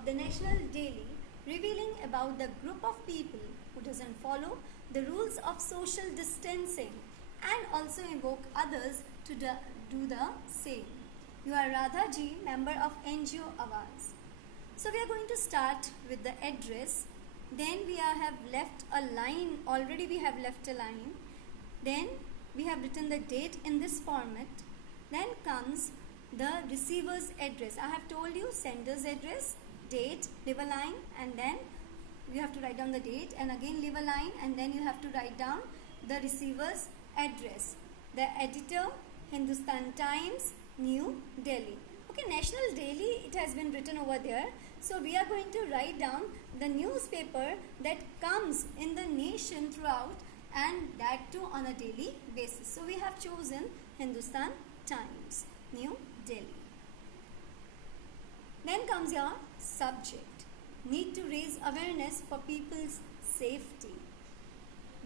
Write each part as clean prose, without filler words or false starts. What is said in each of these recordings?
of the National Daily revealing about the group of people who doesn't follow the rules of social distancing and also evoke others to do the same. You are Radha Ji, member of NGO Awaz. So we are going to start with the address. Then we have left a line. Already we have left a line. Then we have written the date in this format. Then comes the receiver's address. I have told you sender's address, date, leave a line, and then you have to write down the date and again leave a line, and then you have to write down the receiver's address. The editor, Hindustan Times, New Delhi. Okay, National Daily, it has been written over there. So we are going to write down the newspaper that comes in the nation throughout, and that too on a daily basis. So we have chosen Hindustan Times, New Delhi. Then comes your subject. Need to raise awareness for people's safety.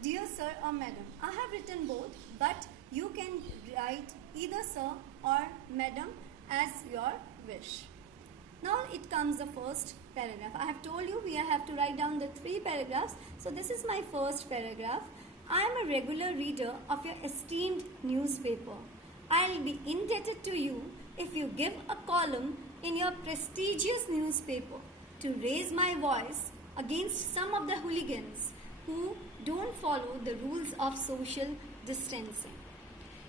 Dear sir or madam, I have written both, but you can write either sir or madam as your wish. Now it comes the first paragraph. I have told you we have to write down the 3 paragraphs. So this is my first paragraph. I am a regular reader of your esteemed newspaper. I will be indebted to you if you give a column in your prestigious newspaper to raise my voice against some of the hooligans who don't follow the rules of social distancing.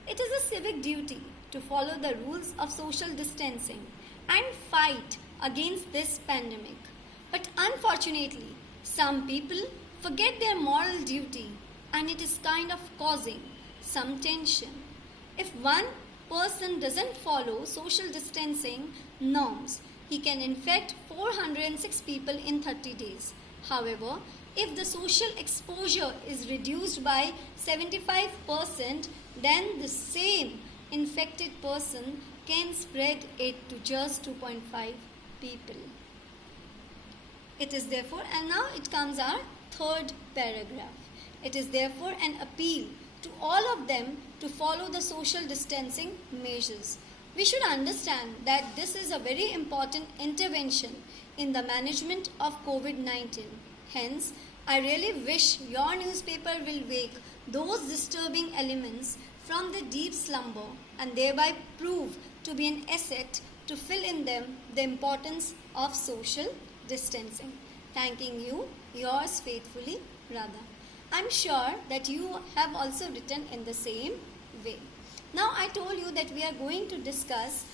It is a civic duty to follow the rules of social distancing and fight against this pandemic. But unfortunately, some people forget their moral duty, and it is kind of causing some tension. If one person doesn't follow social distancing norms, he can infect 406 people in 30 days. However, if the social exposure is reduced by 75%, then the same infected person can spread it to just 2.5 people. It is therefore, and now it comes our third paragraph. It is therefore an appeal to all of them to follow the social distancing measures. We should understand that this is a very important intervention in the management of COVID-19. Hence, I really wish your newspaper will wake those disturbing elements from the deep slumber and thereby prove to be an asset to fill in them the importance of social distancing. Thanking you, yours faithfully, Radha. I'm sure that you have also written in the same way. Now I told you that we are going to discuss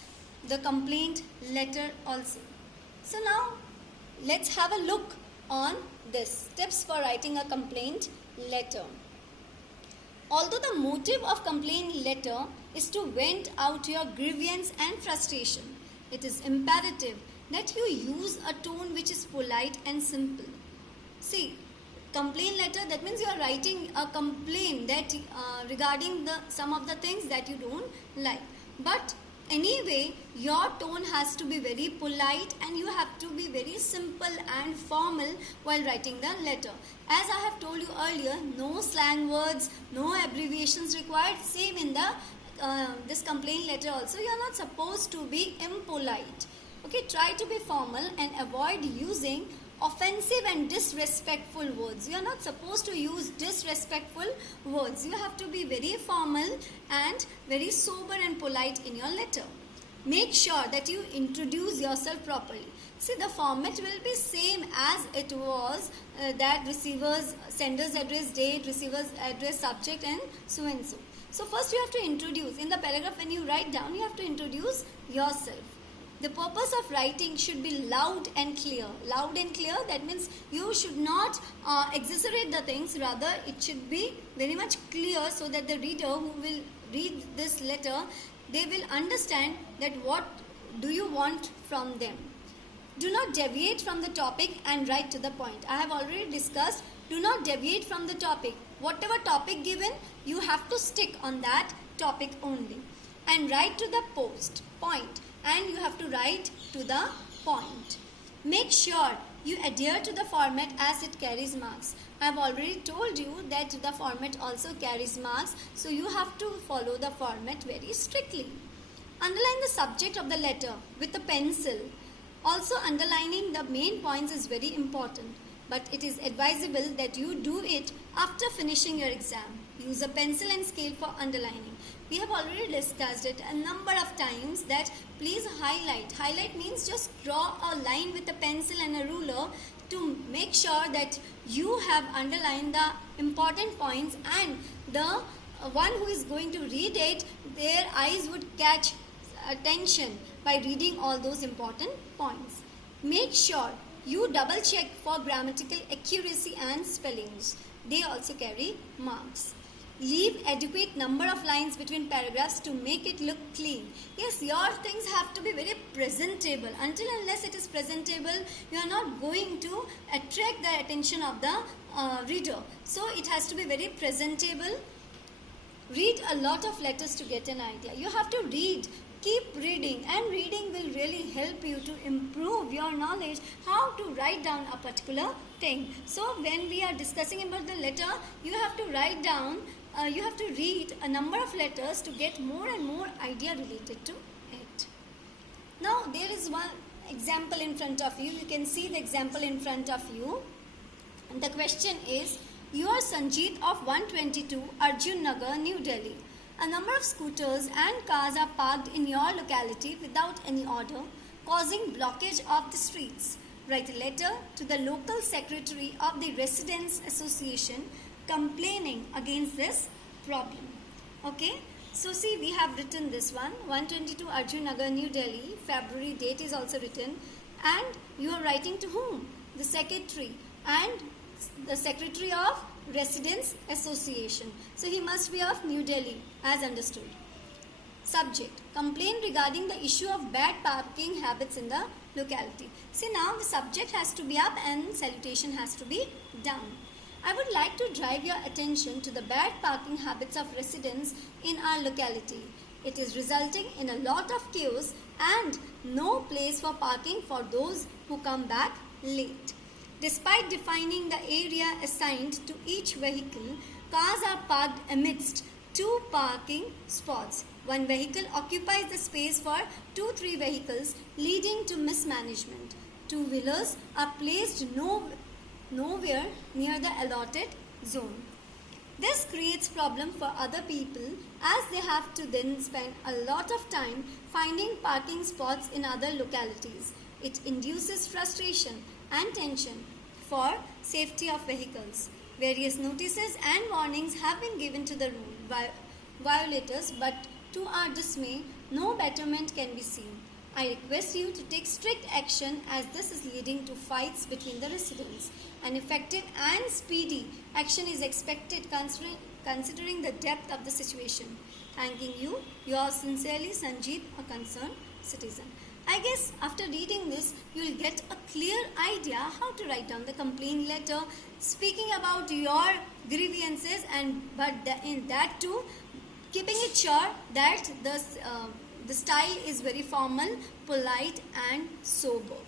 the complaint letter also. So now let's have a look on this. Steps for writing a complaint letter. Although the motive of complaint letter is to vent out your grievance and frustration, it is imperative that you use a tone which is polite and simple. See, complaint letter, that means you are writing a complaint that regarding some of the things that you don't like. But anyway, your tone has to be very polite and you have to be very simple and formal while writing the letter. As I have told you earlier, no slang words, no abbreviations required. Same in the this complaint letter also. You are not supposed to be impolite. Okay, try to be formal and avoid using offensive and disrespectful words. You are not supposed to use disrespectful words. You have to be very formal and very sober and polite in your letter. Make sure that you introduce yourself properly. See, the format will be same as it was that receiver's, sender's address, date, receiver's address, subject and so and so. So first you have to introduce. In the paragraph when you write down, you have to introduce yourself. The purpose of writing should be loud and clear. Loud and clear, that means you should not exaggerate the things. Rather, it should be very much clear so that the reader who will read this letter, they will understand that what do you want from them. Do not deviate from the topic and write to the point. I have already discussed, do not deviate from the topic. Whatever topic given, you have to stick on that topic only. And write to the point. And you have to write to the point. Make sure you adhere to the format as it carries marks. I have already told you that the format also carries marks, so you have to follow the format very strictly. Underline the subject of the letter with a pencil. Also, underlining the main points is very important, but it is advisable that you do it after finishing your exam. Use a pencil and scale for underlining. We have already discussed it a number of times that please highlight. Highlight means just draw a line with a pencil and a ruler to make sure that you have underlined the important points, and the one who is going to read it, their eyes would catch attention by reading all those important points. Make sure you double check for grammatical accuracy and spellings. They also carry marks. Leave adequate number of lines between paragraphs to make it look clean. Yes, your things have to be very presentable. Until unless it is presentable, you are not going to attract the attention of the reader. So it has to be very presentable. Read a lot of letters to get an idea. You have to read. Keep reading, and reading will really help you to improve your knowledge how to write down a particular thing. So when we are discussing about the letter, you have to write down, you have to read a number of letters to get more and more idea related to it. Now there is one example in front of you. You can see the example in front of you. And the question is, you are Sanjeet of 122 Arjun Nagar, New Delhi. A number of scooters and cars are parked in your locality without any order, causing blockage of the streets. Write a letter to the local secretary of the Residents Association complaining against this problem. Okay, so see, we have written this one, 122 Arjun Nagar, New Delhi. February date is also written, and you are writing to whom? The secretary, and the secretary of Residents Association. So he must be of New Delhi, as understood. Subject: complaint regarding the issue of bad parking habits in the locality. See, now the subject has to be up and salutation has to be down. I would like to drive your attention to the bad parking habits of residents in our locality. It is resulting in a lot of chaos and no place for parking for those who come back late. Despite defining the area assigned to each vehicle, cars are parked amidst two parking spots. One vehicle occupies the space for 2-3 vehicles, leading to mismanagement. Two-wheelers are placed nowhere near the allotted zone. This creates problem for other people, as they have to then spend a lot of time finding parking spots in other localities. It induces frustration and tension for safety of vehicles. Various notices and warnings have been given to the rule violators, but to our dismay, no betterment can be seen. I request you to take strict action, as this is leading to fights between the residents. An effective and speedy action is expected considering the depth of the situation. Thanking you, yours sincerely, Sanjeev, a concerned citizen. I guess after reading this, you will get a clear idea how to write down the complaint letter, speaking about your grievances, but in that too, keeping it sure that the style is very formal, polite and sober.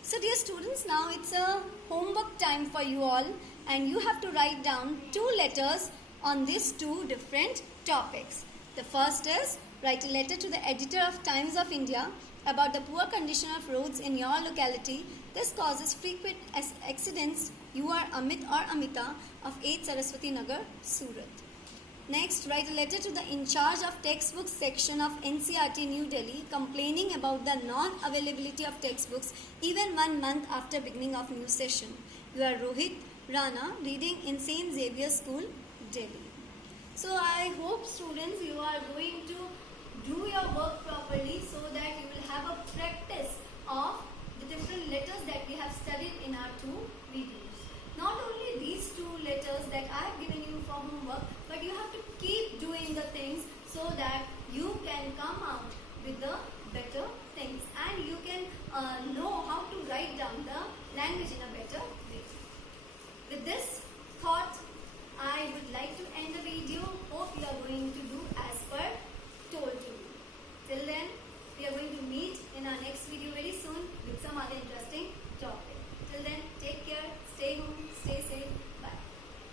So dear students, now it's a homework time for you all, and you have to write down 2 letters on these 2 different topics. The first is, write a letter to the editor of Times of India about the poor condition of roads in your locality. This causes frequent accidents. You are Amit or Amita of 8 Saraswati Nagar, Surat. Next, write a letter to the in charge of textbooks section of NCERT New Delhi complaining about the non-availability of textbooks even 1 month after beginning of new session. You are Rohit Rana, reading in St. Xavier School, Delhi. So I hope students you are going to do your work properly so that you will have a practice of the different letters that we have studied in our 2 videos. Not only these 2 letters that I have given you for homework, but you have to keep doing the things so that